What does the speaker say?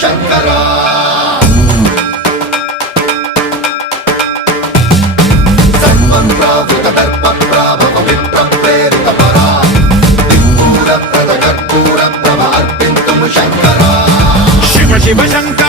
శంకరా సర్వప్రావృత దర్ప ప్రాభవ విప్ర ప్రేరిత పరా దిక్పూర ప్రద కర్పూర ప్రభ అర్పింతుము శంకరా శివ శివ శంకర